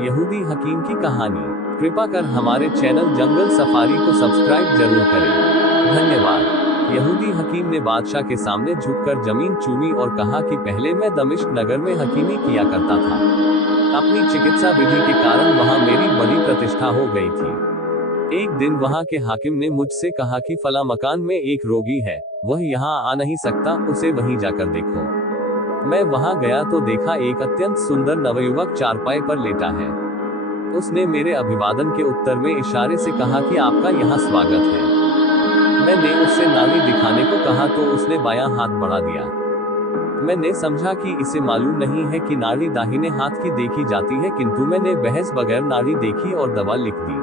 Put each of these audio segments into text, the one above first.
यहूदी हकीम की कहानी। कृपा कर हमारे चैनल जंगल सफारी को सब्सक्राइब जरूर करें। धन्यवाद। यहूदी हकीम ने बादशाह के सामने झुककर जमीन चूमी और कहा कि पहले मैं दमिश्क नगर में हकीमी किया करता था। अपनी चिकित्सा विधि के कारण वहां मेरी बड़ी प्रतिष्ठा हो गई थी। एक दिन वहां के हाकिम ने मुझसे कहा कि फला मकान में एक रोगी है, वह यहाँ आ नहीं सकता, उसे वहीं जाकर देखो। मैं वहां गया तो देखा एक अत्यंत सुंदर नवयुवक चारपाई पर लेटा है। उसने मेरे अभिवादन के उत्तर में इशारे से कहा कि आपका यहाँ स्वागत है। मैंने उससे नाली दिखाने को कहा तो उसने बायां हाथ बढ़ा दिया। मैंने समझा कि इसे मालूम नहीं है कि नाड़ी दाहिने हाथ की देखी जाती है, किंतु मैंने बहस बगैर नाड़ी देखी और दवा लिख दी।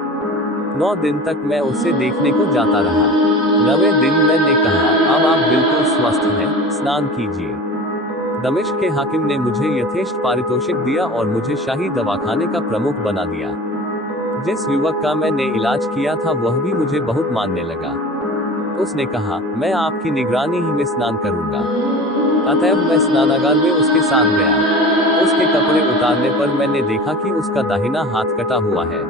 9 दिन तक मैं उसे देखने को जाता रहा। 9वें दिन मैंने कहा, अब आप बिल्कुल स्वस्थ हैं, स्नान कीजिए। दमिश्क के हाकिम ने मुझे यथेष्ट पारितोषिक दिया और मुझे शाही दवाखाने का प्रमुख बना दिया। जिस युवक का मैंने इलाज किया था वह भी मुझे बहुत मानने लगा। उसने कहा, मैं आपकी निगरानी ही में स्नान करूंगा। अतएव मैं स्नानागार में उसके साथ गया। उसके कपड़े उतारने पर मैंने देखा कि उसका दाहिना हाथ कटा हुआ है।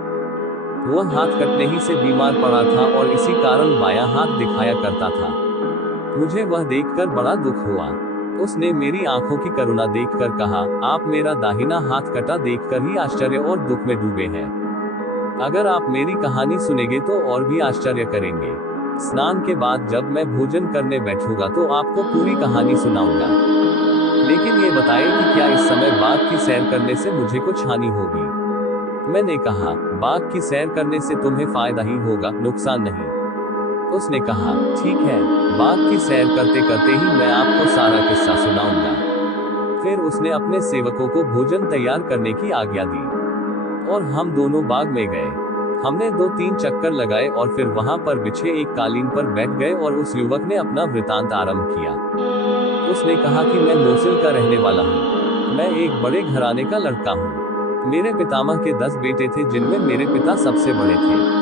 वह हाथ कटने ही से बीमार पड़ा था और इसी कारण बायां हाथ दिखाया करता था। मुझे वह देखकर बड़ा दुख हुआ। उसने मेरी आंखों की करुणा देखकर कहा, आप मेरा दाहिना हाथ कटा देखकर ही आश्चर्य और दुख में डूबे हैं। अगर आप मेरी कहानी सुनेंगे तो और भी आश्चर्य करेंगे। स्नान के बाद जब मैं भोजन करने बैठूंगा तो आपको पूरी कहानी सुनाऊंगा। लेकिन ये बताएं कि क्या इस समय बाग की सैर करने से मुझे कुछ हानि होगी? मैंने कहा, बाग की सैर करने से तुम्हें फायदा ही होगा, नुकसान नहीं। उसने कहा, ठीक है, बाग की सैर करते करते ही मैं आपको सारा किस्सा सुनाऊंगा। फिर उसने अपने सेवकों को भोजन तैयार करने की आज्ञा दी और हम दोनों बाग में गए। हमने 2-3 चक्कर लगाए और फिर वहां पर बिछे एक कालीन पर बैठ गए और उस युवक ने अपना वृतांत आरंभ किया। उसने कहा कि मैं मोसिल का रहने वाला हूँ। मैं एक बड़े घराने का लड़का हूँ। मेरे पितामह के 10 बेटे थे, जिनमें मेरे पिता सबसे बड़े थे।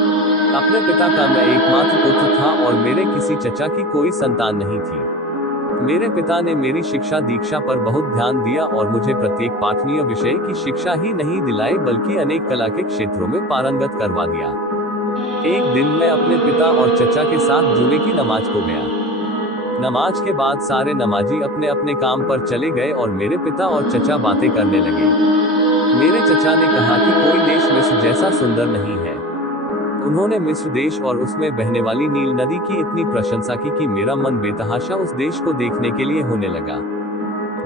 अपने पिता का मैं एकमात्र पुत्र था और मेरे किसी चचा की कोई संतान नहीं थी। मेरे पिता ने मेरी शिक्षा दीक्षा पर बहुत ध्यान दिया और मुझे प्रत्येक पाठनीय विषय की शिक्षा ही नहीं दिलाई बल्कि अनेक कला के क्षेत्रों में पारंगत करवा दिया। एक दिन मैं अपने पिता और चचा के साथ जुमे की नमाज को गया। नमाज के बाद सारे नमाजी अपने अपने काम पर चले गए और मेरे पिता और चचा बातें करने लगे। मेरे चचा ने कहा कि कोई देश मिस्र जैसा सुंदर नहीं है। उन्होंने मिस्र देश और उसमें बहने वाली नील नदी की इतनी प्रशंसा की कि मेरा मन बेतहाशा उस देश को देखने के लिए होने लगा।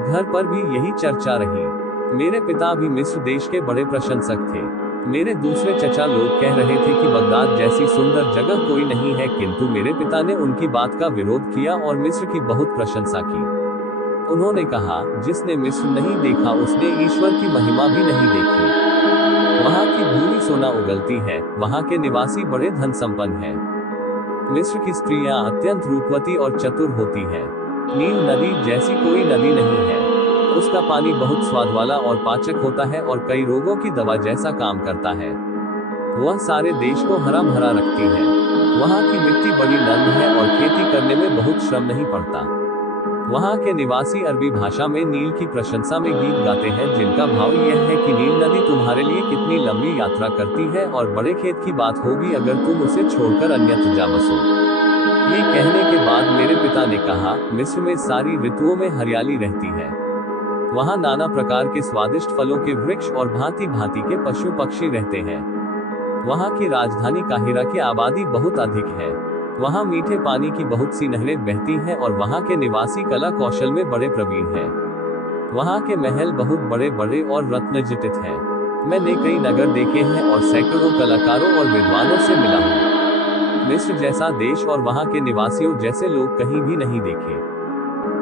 घर पर भी यही चर्चा रही। मेरे पिता भी मिस्र देश के बड़े प्रशंसक थे। मेरे दूसरे चचा लोग कह रहे थे कि बगदाद जैसी सुंदर जगह कोई नहीं है, किंतु मेरे पिता ने उनकी बात का विरोध किया और मिस्र की बहुत प्रशंसा की। उन्होंने कहा, जिसने मिस्र नहीं देखा उसने ईश्वर की महिमा भी नहीं देखी। वहाँ की भूमि सोना उगलती है, वहाँ के निवासी बड़े धन संपन्न हैं। मिस्र की स्त्रियां अत्यंत रूपवती और चतुर होती हैं। नील नदी जैसी कोई नदी नहीं है। उसका पानी बहुत स्वाद वाला और पाचक होता है और कई रोगों की दवा जैसा काम करता है। वह सारे देश को हरा भरा रखती है। वहाँ की मिट्टी बड़ी नर्म है और खेती करने में बहुत श्रम नहीं पड़ता। वहाँ के निवासी अरबी भाषा में नील की प्रशंसा में गीत गाते हैं, जिनका भाव यह है कि नील नदी तुम्हारे लिए कितनी लंबी यात्रा करती है और बड़े खेत की बात होगी अगर तुम उसे छोड़कर अन्यत्र जा बसो। ये कहने के बाद मेरे पिता ने कहा, मिस्र में सारी ऋतुओं में हरियाली रहती है। वहाँ नाना प्रकार के स्वादिष्ट फलों के वृक्ष और भांति भांति के पशु पक्षी रहते हैं। वहाँ की राजधानी काहिरा की आबादी बहुत अधिक है। वहाँ मीठे पानी की बहुत सी नहरें बहती हैं और वहाँ के निवासी कला कौशल में बड़े प्रवीण हैं। वहाँ के महल बहुत बड़े बड़े और रत्नजटित हैं। मैंने कई नगर देखे हैं और सैकड़ों कलाकारों और विद्वानों से मिला हूँ। मिस्र जैसा देश और वहाँ के निवासियों जैसे लोग कहीं भी नहीं देखे।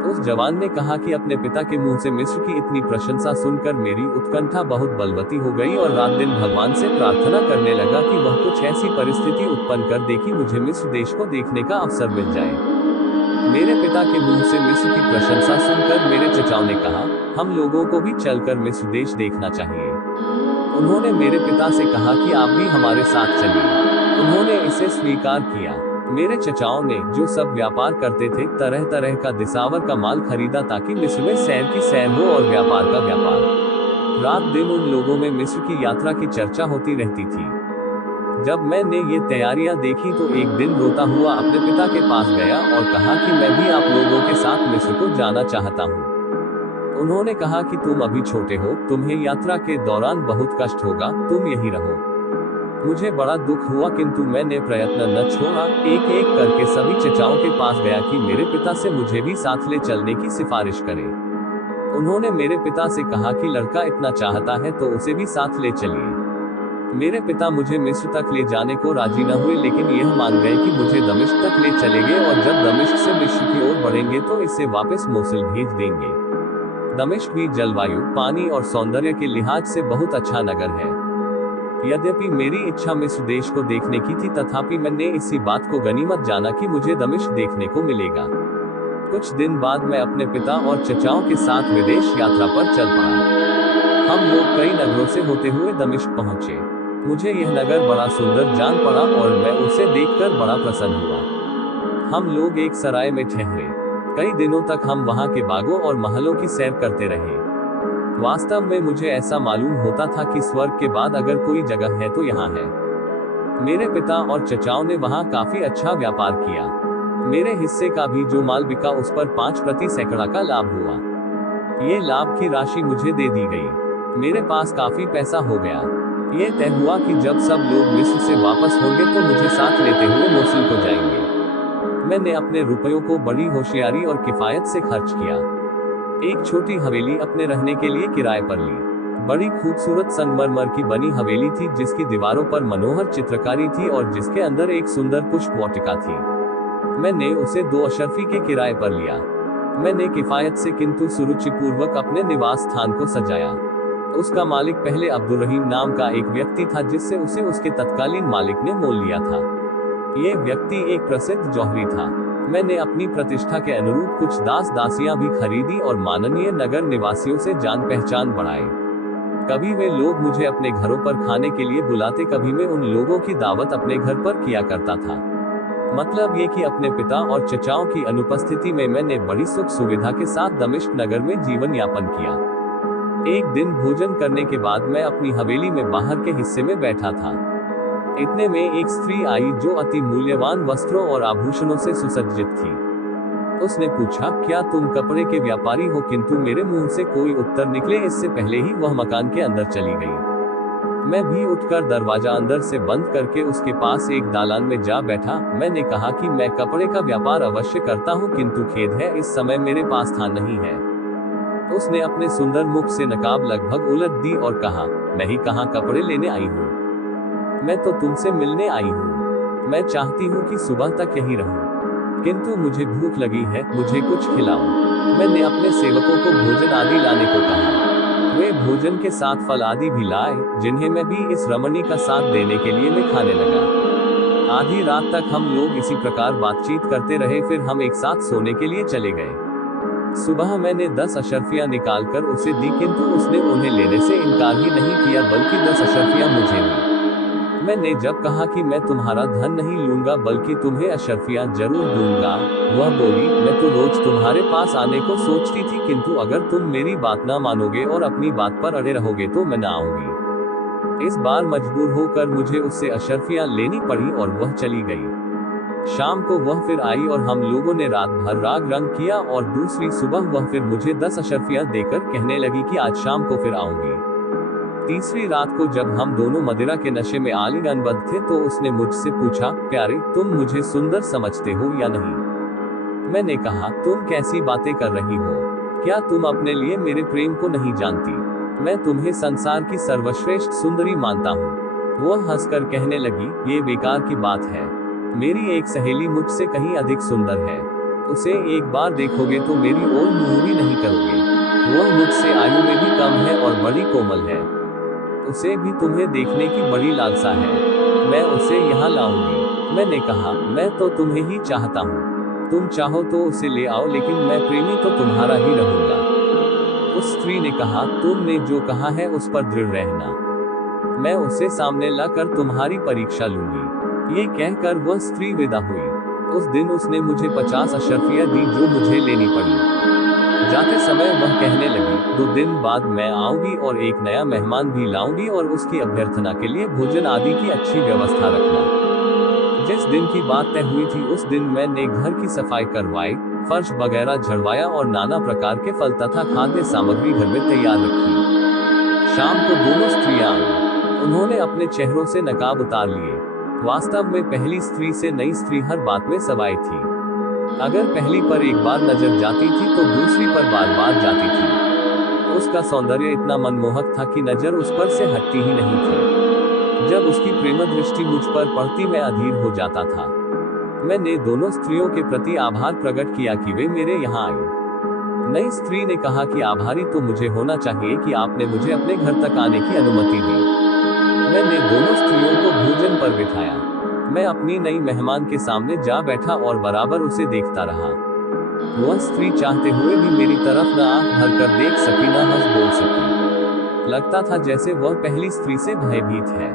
उस जवान ने कहा कि अपने पिता के मुंह से मिस्र की इतनी प्रशंसा सुनकर मेरी उत्कंठा बहुत बलवती हो गई और रात दिन भगवान से प्रार्थना करने लगा कि वह कुछ ऐसी परिस्थिति उत्पन्न कर दे कि मुझे मिस्र देश को देखने का अवसर मिल जाए। मेरे पिता के मुंह से मिस्र की प्रशंसा सुनकर मेरे चचाओं ने कहा, हम लोगों को भी चलकर मिस्र देश देखना चाहिए। उन्होंने मेरे पिता से कहा कि आप भी हमारे साथ चलिए। उन्होंने इसे स्वीकार किया। मेरे चचाओं ने, जो सब व्यापार करते थे, तरह तरह का दिसावर का माल खरीदा ताकि मिस्र में सैर की सैर हो और व्यापार का व्यापार। रात दिन उन लोगों में मिस्र की यात्रा की चर्चा होती रहती थी। जब मैंने ये तैयारियां देखी तो एक दिन रोता हुआ अपने पिता के पास गया और कहा कि मैं भी आप लोगों के साथ मिस्र को जाना चाहता हूँ। उन्होंने कहा कि तुम अभी छोटे हो, तुम्हें यात्रा के दौरान बहुत कष्ट होगा, तुम यहीं रहो। मुझे बड़ा दुख हुआ, किंतु मैंने प्रयत्न न छोड़ा। एक एक करके सभी चचाओं के पास गया कि मेरे पिता से मुझे भी साथ ले चलने की सिफारिश करें। उन्होंने मेरे पिता से कहा कि लड़का इतना चाहता है तो उसे भी साथ ले चलिए। मेरे पिता मुझे मिस्र तक ले जाने को राजी न हुए, लेकिन यह मान गए कि मुझे दमिश्क तक ले चलेंगे और जब दमिश्क से मिस्र की ओर बढ़ेंगे तो इसे वापस मोसुल भेज देंगे। दमिश्क भी जलवायु, पानी और सौंदर्य के लिहाज से बहुत अच्छा नगर है। यद्यपि मेरी इच्छा मिस्र देश को देखने की थी, तथापि मैंने इसी बात को गनीमत जाना कि मुझे दमिश्क देखने को मिलेगा। कुछ दिन बाद मैं अपने पिता और चचाओं के साथ विदेश यात्रा पर चल पड़ा। हम लोग कई नगरों से होते हुए दमिश्क पहुंचे। मुझे यह नगर बड़ा सुंदर जान पड़ा और मैं उसे देखकर बड़ा प्रसन्न हुआ। हम लोग एक सराय में ठहरे। कई दिनों तक हम वहां के बागों और महलों की सैर करते रहे। वास्तव में मुझे ऐसा मालूम होता था कि स्वर्ग के बाद अगर कोई जगह है तो यहाँ है। मेरे पिता और चचाओं ने वहां काफी अच्छा व्यापार किया। मेरे हिस्से का भी जो माल बिका उस पर 5 प्रति सैकड़ा का लाभ हुआ। ये लाभ की राशि मुझे दे दी गई। मेरे पास काफी पैसा हो गया। ये तय हुआ कि जब सब लोग मिस्र से वापस होंगे तो मुझे साथ लेते हुए मोसुल को जाएंगे। मैंने अपने रुपयों को बड़ी होशियारी और किफायत से खर्च किया। एक छोटी हवेली अपने रहने के लिए किराए पर ली। बड़ी खूबसूरत संगमरमर की बनी हवेली थी जिसकी दीवारों पर मनोहर चित्रकारी थी और जिसके अंदर एक सुंदर पुष्प वाटिका थी। मैंने उसे 2 अशर्फी के किराए पर लिया। मैंने किफायत से किंतु सुरुचिपूर्वक अपने निवास स्थान को सजाया। उसका मालिक पहले अब्दुल रहीम नाम का एक व्यक्ति था जिससे उसे उसके तत्कालीन मालिक ने मोल लिया था। ये व्यक्ति एक प्रसिद्ध जौहरी था। मैंने अपनी प्रतिष्ठा के अनुरूप कुछ दास दासियां भी खरीदी और माननीय नगर निवासियों से जान पहचान बढ़ाई। कभी वे लोग मुझे अपने घरों पर खाने के लिए बुलाते, कभी मैं उन लोगों की दावत अपने घर पर किया करता था। मतलब ये कि अपने पिता और चचाओं की अनुपस्थिति में मैंने बड़ी सुख सुविधा के साथ दमिश्क नगर में जीवन यापन किया। एक दिन भोजन करने के बाद मैं अपनी हवेली में बाहर के हिस्से में बैठा था। इतने में एक स्त्री आई जो अति मूल्यवान वस्त्रों और आभूषणों से सुसज्जित थी। उसने पूछा, क्या तुम कपड़े के व्यापारी हो? किंतु मेरे मुंह से कोई उत्तर निकले इससे पहले ही वह मकान के अंदर चली गई। मैं भी उठकर दरवाजा अंदर से बंद करके उसके पास एक दालान में जा बैठा। मैंने कहा कि मैं कपड़े का व्यापार अवश्य करता हूँ, किंतु खेद है इस समय मेरे पास स्थान नहीं है। उसने अपने सुंदर मुख से नकाब लगभग उलट दी और कहा, मैं ही कहाँ कपड़े लेने आई हूँ, मैं तो तुमसे मिलने आई हूँ। मैं चाहती हूँ कि सुबह तक यही रहूँ, किंतु मुझे भूख लगी है, मुझे कुछ खिलाओ। मैंने अपने सेवकों को भोजन आदि लाने को कहा। वे भोजन के साथ फल आदि भी लाए, जिन्हें मैं भी इस रमणी का साथ देने के लिए मैं खाने लगा। आधी रात तक हम लोग इसी प्रकार बातचीत करते रहे, फिर हम एक साथ सोने के लिए चले गए। सुबह मैंने 10 अशर्फियां निकालकर उसे दी, किंतु उसने उन्हें लेने से इनकार ही नहीं किया, बल्कि 10 अशर्फियां मुझे दी। मैंने जब कहा कि मैं तुम्हारा धन नहीं लूंगा बल्कि तुम्हें अशर्फियां जरूर दूंगा, वह बोली, मैं तो रोज तुम्हारे पास आने को सोचती थी, किंतु अगर तुम मेरी बात ना मानोगे और अपनी बात पर अड़े रहोगे तो मैं ना आऊंगी। इस बार मजबूर होकर मुझे उससे अशर्फियां लेनी पड़ी और वह चली गई। शाम को वह फिर आई और हम लोगों ने रात भर राग रंग किया और दूसरी सुबह वह फिर मुझे 10 अशर्फियां देकर कहने लगी कि आज शाम को फिर आऊंगी। तीसरी रात को जब हम दोनों मदिरा के नशे में आलिंगनबद्ध थे तो उसने मुझसे पूछा, प्यारे, तुम मुझे सुंदर समझते हो या नहीं? मैंने कहा, तुम कैसी बातें कर रही हो? क्या तुम अपने लिए मेरे प्रेम को नहीं जानती? मैं तुम्हें संसार की सर्वश्रेष्ठ सुंदरी मानता हूँ। वह हंसकर कहने लगी, ये बेकार की बात है। मेरी एक सहेली मुझसे कहीं अधिक सुंदर है। उसे एक बार देखोगे तो मेरी ओर मुंह भी नहीं करोगे। वह मुझसे आयु में भी कम है और बड़ी कोमल है। उसे भी तुम्हें देखने की बड़ी लालसा है। मैं उसे यहाँ लाऊंगी। मैंने कहा, मैं तो तुम्हें ही चाहता हूँ। तुम चाहो तो उसे ले आओ, लेकिन मैं प्रेमी तो तुम्हारा ही रहूंगा। उस स्त्री ने कहा, तुमने जो कहा है उस पर दृढ़ रहना। मैं उसे सामने लाकर तुम्हारी परीक्षा लूंगी। ये कहकर वह स्त्री विदा हुई। उस दिन उसने मुझे 50 अशर्फियां दी जो मुझे लेनी पड़ी। जाते समय वह कहने लगी, 2 दिन बाद मैं आऊंगी और एक नया मेहमान भी लाऊंगी और उसकी अभ्यर्थना के लिए भोजन आदि की अच्छी व्यवस्था रखना। जिस दिन की बात तय हुई थी उस दिन मैंने घर की सफाई करवाई, फर्श वगैरह झड़वाया और नाना प्रकार के फल तथा खाद्य सामग्री घर में तैयार रखी। शाम को दोनों स्त्रियां आई। उन्होंने अपने चेहरों से नकाब उतार लिए। वास्तव में पहली स्त्री से नई स्त्री हर बात में सवाई थी। अगर पहली पर एक बार नजर जाती थी तो दूसरी पर बार बार जाती थी। उसका सौंदर्य इतना मनमोहक था कि नजर उस पर से हटती ही नहीं थी। जब उसकी प्रेम दृष्टि मुझ पर पड़ती मैं अधीर हो जाता था। मैंने दोनों स्त्रियों के प्रति आभार प्रकट किया कि वे मेरे यहाँ आई। नई स्त्री ने कहा कि आभारी तो मुझे होना चाहिए कि आपने मुझे अपने घर तक आने की अनुमति दी। मैंने दोनों स्त्रियों को भोजन पर बिठाया। मैं अपनी नई मेहमान के सामने जा बैठा और बराबर उसे देखता रहा। वह स्त्री चाहते हुए भी मेरी तरफ न आंख भरकर देख सकी न हंस बोल सकी। लगता था जैसे वह पहली स्त्री से भयभीत है।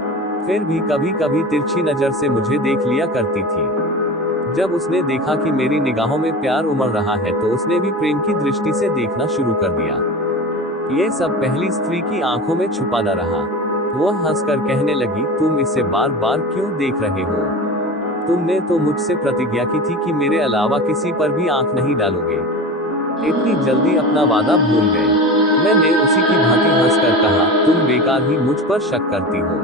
फिर भी कभी कभी तिरछी नजर से मुझे देख लिया करती थी। जब उसने देखा कि मेरी निगाहों में प्यार उमड़ रहा है तो उसने भी प्रेम की दृष्टि से देखना शुरू कर दिया। ये सब पहली स्त्री की आंखों में छुपा न रहा। वह हंसकर कहने लगी, तुम इसे बार बार क्यों देख रहे हो? तुमने तो मुझसे प्रतिज्ञा की थी कि मेरे अलावा किसी पर भी आंख नहीं डालोगे। इतनी जल्दी अपना वादा भूल गए। मैंने उसी की भांति हंसकर कहा, तुम बेकार ही मुझ पर शक करती हो।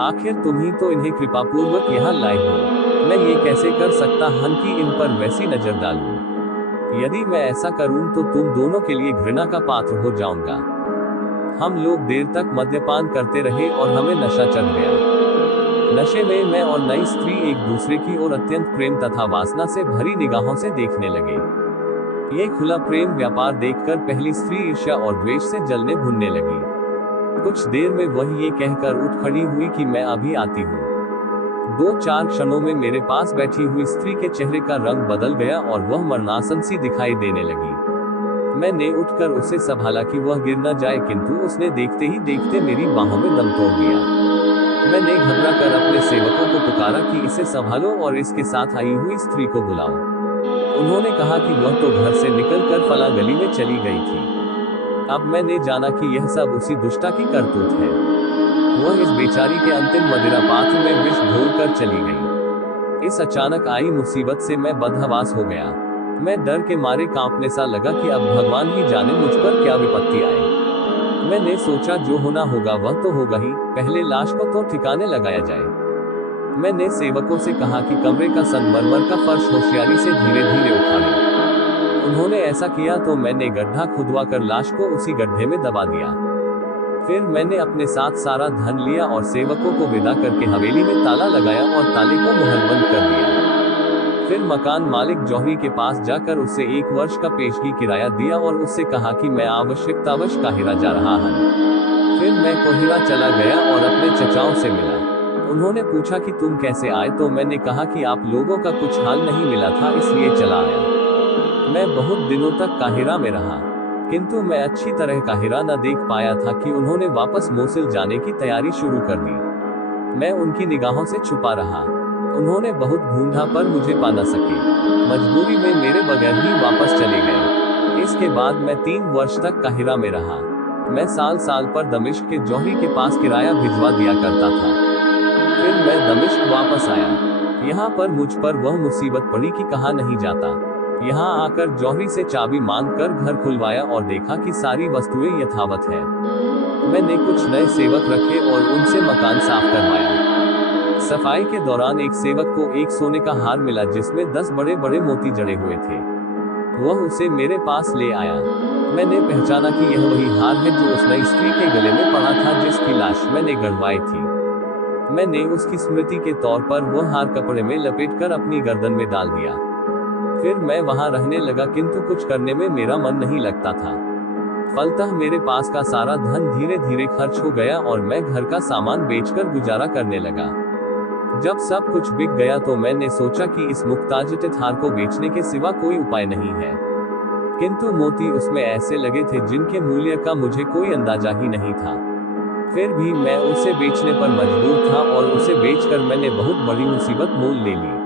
आखिर तुम ही तो इन्हें कृपापूर्वक यहाँ लाए हो। मैं ये कैसे कर सकता हूं कि इन पर वैसी नजर डालूं? यदि मैं ऐसा करूं तो तुम दोनों के लिए घृणा का पात्र हो जाऊंगा। हम लोग देर तक मद्यपान करते रहे और हमें नशा चढ़ गया। नशे में मैं और नई स्त्री एक दूसरे की ओर अत्यंत प्रेम तथा वासना से भरी निगाहों से देखने लगे। ये खुला प्रेम व्यापार देखकर पहली स्त्री ईर्ष्या और द्वेष से जलने भुनने लगी। कुछ देर में वह ये कहकर उठ खड़ी हुई कि मैं अभी आती हूँ। 2-4 क्षणों में मेरे पास बैठी हुई स्त्री के चेहरे का रंग बदल गया और वह मरणासन सी दिखाई देने लगी। मैंने उठकर उसे संभाला कि वह गिर न जाए, किंतु उसने देखते ही देखते मेरी बाहों में दम तोड़ दिया। मैंने घबराकर अपने सेवकों को पुकारा कि इसे संभालो और इसके साथ आई हुई स्त्री को बुलाओ। उन्होंने कहा कि वह तो घर से निकलकर फला गली में चली गई थी। अब मैंने जाना कि यह सब उसी दुष्टा की करतूत है। वह इस बेचारी के अंतिम मदिरा पात्र में विष घोलकर चली गई। इस अचानक आई मुसीबत से मैं बदहवास हो गया। मैं डर के मारे कांपने सा लगा कि अब भगवान ही जाने मुझ पर क्या विपत्ति आए। मैंने सोचा जो होना होगा वह तो होगा ही, पहले लाश को तो ठिकाने लगाया जाए। मैंने सेवकों से कहा कि कमरे का संगमरमर का फर्श होशियारी से धीरे धीरे उखाड़े। उन्होंने ऐसा किया तो मैंने गड्ढा खुदवा कर लाश को उसी गड्ढे में दबा दिया। फिर मैंने अपने साथ सारा धन लिया और सेवकों को विदा करके हवेली में ताला लगाया और ताले को मुहरबंद कर दिया। फिर मकान मालिक जौहरी के पास जाकर उससे 1 वर्ष का पेशगी किराया दिया और उससे कहा कि मैं आवश्यकतावश काहिरा जा रहा हूँ। फिर मैं कोहिरा चला गया और अपने चचाओं से मिला। उन्होंने पूछा कि तुम कैसे आए, तो मैंने कहा कि आप लोगों का कुछ हाल नहीं मिला था इसलिए चला आया। मैं बहुत दिनों तक काहिरा में रहा, किंतु मैं अच्छी तरह काहिरा न देख पाया था कि उन्होंने वापस मोसिल जाने की तैयारी शुरू कर दी। मैं उनकी निगाहों से छुपा रहा। उन्होंने बहुत ढूंढा पर मुझे पा न सके। मजबूरी में मेरे बगैर ही वापस चले गए। इसके बाद मैं 3 वर्ष तक काहिरा में रहा। मैं साल साल पर दमिश्क के जौहरी के पास किराया भिजवा दिया करता था। फिर मैं दमिश्क वापस आया। यहाँ पर मुझ पर वह मुसीबत पड़ी कि कहा नहीं जाता। यहाँ आकर जौहरी से चाबी मांगकर घर खुलवाया और देखा कि सारी वस्तुएं यथावत है। मैंने कुछ नए सेवक रखे और उनसे मकान साफ करवाया। सफाई के दौरान एक सेवक को एक सोने का हार मिला जिसमें 10 बड़े बड़े मोती जड़े हुए थे। वह उसे मेरे पास ले आया। मैंने पहचाना कि यह वही हार है जो उस नई स्त्री के गले में पड़ा था जिसकी लाश मैंने गड़वाई थी। मैंने उसकी स्मृति के तौर पर वह हार कपड़े में लपेटकर अपनी गर्दन में डाल दिया। फिर मैं वहां रहने लगा, किंतु कुछ करने में मेरा मन नहीं लगता था। फलतः मेरे पास का सारा धन धीरे धीरे खर्च हो गया और मैं घर का सामान बेचकर गुजारा करने लगा। जब सब कुछ बिक गया तो मैंने सोचा कि इस मुक्ताजटित हार को बेचने के सिवा कोई उपाय नहीं है, किंतु मोती उसमें ऐसे लगे थे जिनके मूल्य का मुझे कोई अंदाजा ही नहीं था। फिर भी मैं उसे बेचने पर मजबूर था और उसे बेचकर मैंने बहुत बड़ी मुसीबत मोल ले ली।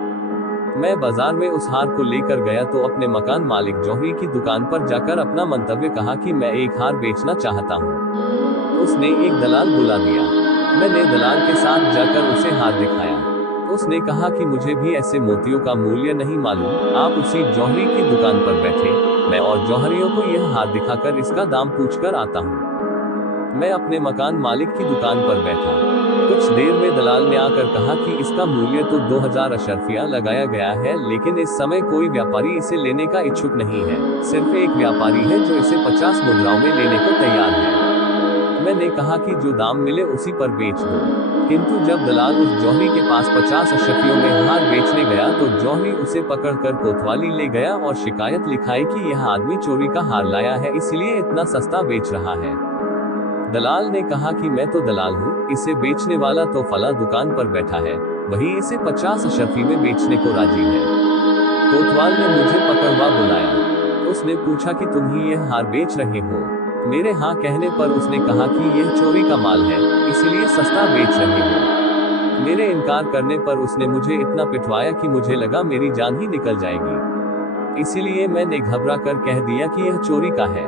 मैं बाजार में उस हार को लेकर गया तो अपने मकान मालिक जौहरी की दुकान पर जाकर अपना मंतव्य कहा कि मैं एक हार बेचना चाहता हूँ। उसने एक दलाल बुला दिया। मैंने दलाल के साथ जाकर उसे हार दिखाया। उसने कहा कि मुझे भी ऐसे मोतियों का मूल्य नहीं मालूम, आप उसी जौहरी की दुकान पर बैठे, मैं और जौहरियों को यह हार दिखाकर इसका दाम पूछकर आता हूँ। मैं अपने मकान मालिक की दुकान पर बैठा। कुछ देर में दलाल ने आकर कहा कि इसका मूल्य तो 2000 अशर्फिया लगाया गया है, लेकिन इस समय कोई व्यापारी इसे लेने का इच्छुक नहीं है। सिर्फ एक व्यापारी है जो इसे 50 मुद्राओं में लेने को तैयार है। मैंने कहा कि जो दाम मिले उसी पर बेच दो। किंतु जब दलाल उस जौहरी के पास 50 अशर्फियों में हार बेचने गया तो जौहरी उसे पकड़कर कोतवाली ले गया और शिकायत लिखाई कि यह आदमी चोरी का हार लाया है, इसलिए इतना सस्ता बेच रहा है। दलाल ने कहा कि मैं तो दलाल हूँ, इसे बेचने वाला तो फला दुकान पर बैठा है, वही इसे 50 अशर्फी में बेचने को राजी है। कोतवाल ने मुझे पकड़वा बुलाया। उसने पूछा कि तुम ही यह हार बेच रहे हो। मेरे हाँ कहने पर उसने कहा कि यह चोरी का माल है, इसलिए सस्ता बेच रहे हो। मेरे इनकार करने पर उसने मुझे इतना पिटवाया कि मुझे लगा मेरी जान ही निकल जाएगी। इसीलिए मैंने घबरा कर कह दिया कि यह चोरी का है।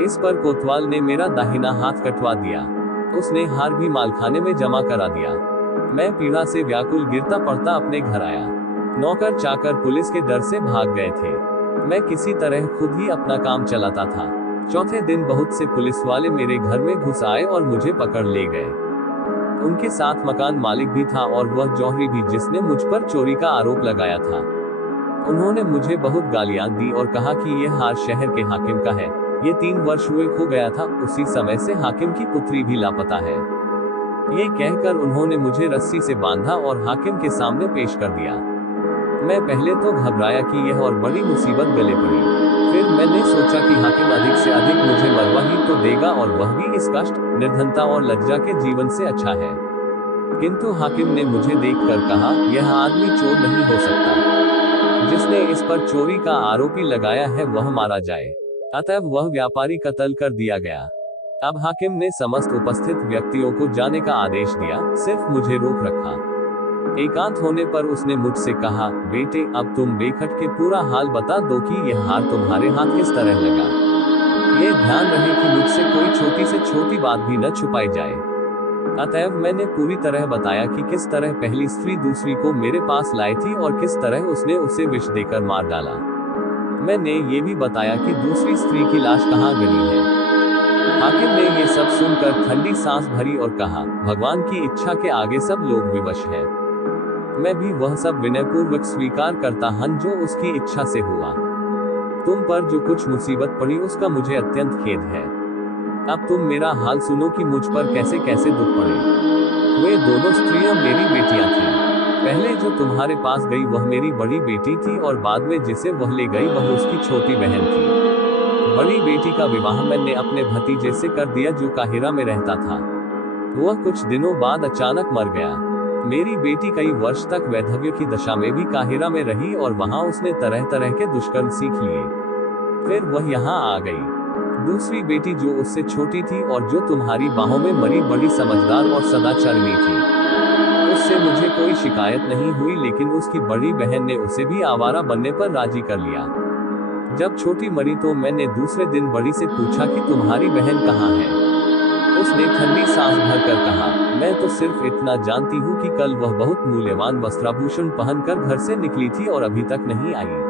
इस पर कोतवाल ने मेरा दाहिना हाथ कटवा दिया। उसने हार भी मालखाने में जमा करा दिया। मैं पीड़ा से व्याकुल गिरता पड़ता अपने घर आया। नौकर चाकर पुलिस के डर से भाग गए थे। मैं किसी तरह खुद ही अपना काम चलाता था। चौथे दिन बहुत से पुलिस वाले मेरे घर में घुस आए और मुझे पकड़ ले गए। उनके साथ मकान मालिक भी था और वह जौहरी भी, जिसने मुझ पर चोरी का आरोप लगाया था। उन्होंने मुझे बहुत गालियां दी और कहा कि यह हार शहर के हाकिम का है, ये 3 वर्ष हुए खो गया था, उसी समय से हाकिम की पुत्री भी लापता है। ये कहकर उन्होंने मुझे रस्सी से बांधा और हाकिम के सामने पेश कर दिया। मैं पहले तो घबराया कि यह और बड़ी मुसीबत गले पड़ी। फिर मैंने सोचा कि हाकिम अधिक से अधिक मुझे मरवा ही तो देगा, और वह भी इस कष्ट, निर्धनता और लज्जा के जीवन से अच्छा है। किंतु हाकिम ने मुझे देखकर कहा, यह आदमी चोर नहीं हो सकता। जिसने इस पर चोरी का आरोपी लगाया है वह मारा जाए। अतएव वह व्यापारी कत्ल कर दिया गया। अब हाकिम ने समस्त उपस्थित व्यक्तियों को जाने का आदेश दिया, सिर्फ मुझे रोक रखा। एकांत होने पर उसने मुझसे कहा, बेटे अब तुम बेखट के पूरा हाल बता दो कि यह हार तुम्हारे हाथ किस तरह लगा। ये ध्यान रहे कि मुझसे कोई छोटी से छोटी बात भी न छुपाई जाए। अतएव मैंने पूरी तरह बताया कि किस तरह पहली स्त्री दूसरी को मेरे पास लाई थी और किस तरह उसने उसे विष देकर मार डाला। मैंने ये भी बताया कि दूसरी स्त्री की लाश कहाँ गिरी है। हाकिम ने ये सब सुनकर ठंडी सांस भरी और कहा, भगवान की इच्छा के आगे सब लोग विवश हैं। मैं भी वह सब विनयपूर्वक स्वीकार करता हूँ जो उसकी इच्छा से हुआ। तुम पर जो कुछ मुसीबत पड़ी उसका मुझे अत्यंत खेद है। अब तुम मेरा हाल सुनो कि मुझ पर कैसे कैसे दुख पड़े। वे दोनों स्त्रियां मेरी बेटियां थीं। पहले जो तुम्हारे पास गई वह मेरी बड़ी बेटी थी और बाद में जिसे वह ले गई वह उसकी छोटी बहन थी। बड़ी बेटी का विवाह मैंने अपने भतीजे से कर दिया जो काहिरा में रहता था। वह कुछ दिनों बाद अचानक मर गया। मेरी बेटी कई वर्ष तक वैधव्य की दशा में भी काहिरा में रही और वहां उसने तरह तरह के दुष्कर्म सीख लिए। फिर वह यहाँ आ गई। दूसरी बेटी जो उससे छोटी थी और जो तुम्हारी बाहों में मरी, बड़ी समझदार और सदाचरणी थी। उससे मुझे कोई शिकायत नहीं हुई, लेकिन उसकी बड़ी बहन ने उसे भी आवारा बनने पर राजी कर लिया। जब छोटी मरी तो मैंने दूसरे दिन बड़ी से पूछा कि तुम्हारी बहन कहाँ है। उसने ठंडी सांस भरकर कहा, मैं तो सिर्फ इतना जानती हूँ कि कल वह बहुत मूल्यवान वस्त्राभूषण पहनकर घर से निकली थी और अभी तक नहीं आई।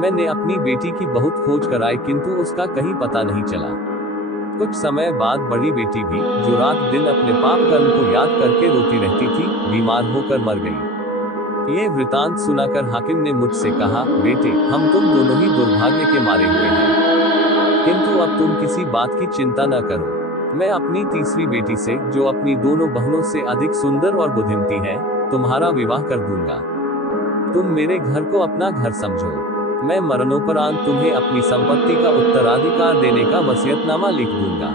मैंने अपनी बेटी की बहुत खोज कराई किंतु उसका कहीं पता नहीं चला। कुछ समय बाद बड़ी बेटी भी, जो रात दिन अपने पाप कर्म को याद करके रोती रहती थी, बीमार होकर मर गई। ये वृतांत सुनाकर हाकिम ने मुझसे कहा, बेटे हम तुम दोनों ही दुर्भाग्य के मारे हुए हैं, किंतु अब तुम किसी बात की चिंता न करो। मैं अपनी तीसरी बेटी से, जो अपनी दोनों बहनों से अधिक सुंदर और बुद्धिमती है, तुम्हारा विवाह कर दूंगा। तुम मेरे घर को अपना घर समझो। मैं मरणोपरांत तुम्हें अपनी संपत्ति का उत्तराधिकार देने का वसीयतनामा लिख दूंगा।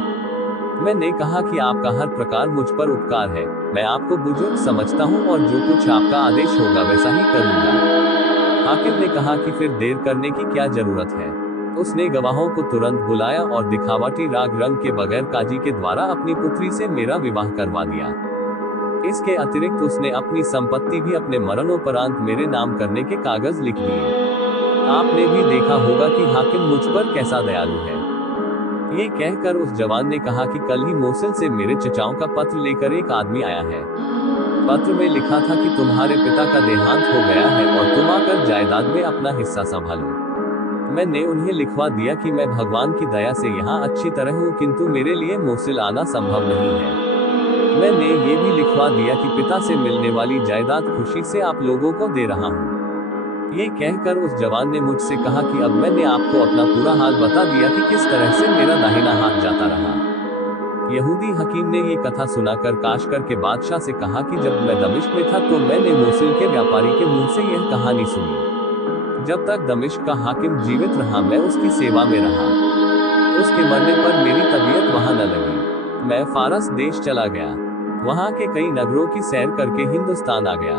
मैंने कहा कि आपका हर प्रकार मुझ पर उपकार है। मैं आपको बुजुर्ग समझता हूँ और जो कुछ आपका आदेश होगा वैसा ही करूंगा। हाकिम ने कहा कि फिर देर करने की क्या जरूरत है। उसने गवाहों को तुरंत बुलाया और दिखावटी राग रंग के बगैर काजी के द्वारा अपनी पुत्री से मेरा विवाह करवा दिया। इसके अतिरिक्त उसने अपनी संपत्ति भी अपने मरणोपरांत मेरे नाम करने के कागज लिख दिए। आपने भी देखा होगा कि हाकिम मुझ पर कैसा दयालु है। ये कहकर उस जवान ने कहा कि कल ही मोसिल से मेरे चचाओं का पत्र लेकर एक आदमी आया है। पत्र में लिखा था कि तुम्हारे पिता का देहांत हो गया है और तुम आकर जायदाद में अपना हिस्सा संभालो। मैंने उन्हें लिखवा दिया कि मैं भगवान की दया से यहाँ अच्छी तरह हूँ, किंतु मेरे लिए मोसिल आना संभव नहीं है। मैंने ये भी लिखवा दिया कि पिता से मिलने वाली जायदाद खुशी से आप लोगों को दे रहा हूँ। ये कहकर उस जवान ने मुझसे कहा कि अब मैंने आपको अपना पूरा हाल बता दिया कि किस तरह से मेरा दाहिना हाथ जाता रहा। यहूदी हकीम ने ये कथा सुनाकर काशकर के बादशाह से कहा कि जब मैं दमिश्क में था तो मैंने मोसिल के व्यापारी के मुंह से यह कहानी सुनी। जब तक दमिश्क का हाकिम जीवित रहा मैं उसकी सेवा में रहा। उसके मरने पर मेरी तबीयत वहां न लगी। मैं फारस देश चला गया, वहां के कई नगरों की सैर करके हिंदुस्तान आ गया।